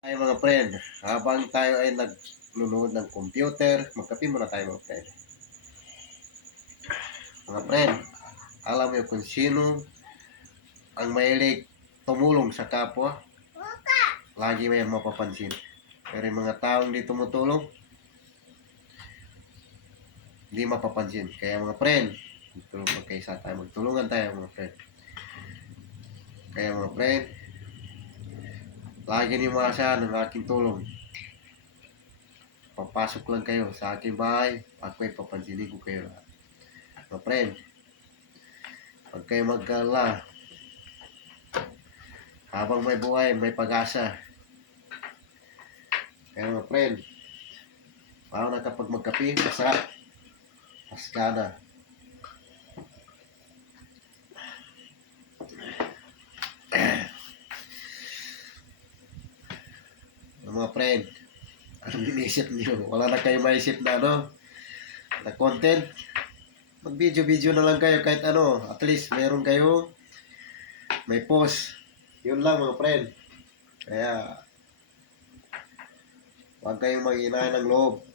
Ay mga friend, habang tayo ay nagnunood ng computer, magkape muna tayo mga friend. Mga friend, alam mo kung sino ang mahilig tumulong sa kapwa? Lagi may mapapansin. Pero yung mga taong di tumutulong, hindi mapapansin. Kaya mga friend, magkaisa tayo, magtulungan tayo mga friend. Kaya mga friend, lagi niyo maasahan ng aking tulong. Papasok lang kayo sa aking bahay, ako'y papansinin ko kayo lahat. Mga friend, huwag kayo mag-alala. Habang may buhay, may pag-asa. Kaya mga friend, paano na kapag magkape, masarap. Paskada. Mga friend, anong inisip niyo? Wala na kayo maisip na na content. Mag-video-video na lang kayo kahit ano. At least meron kayo may post. Yun lang mga friend. Kaya huwag kayong mag-inahin ng loob.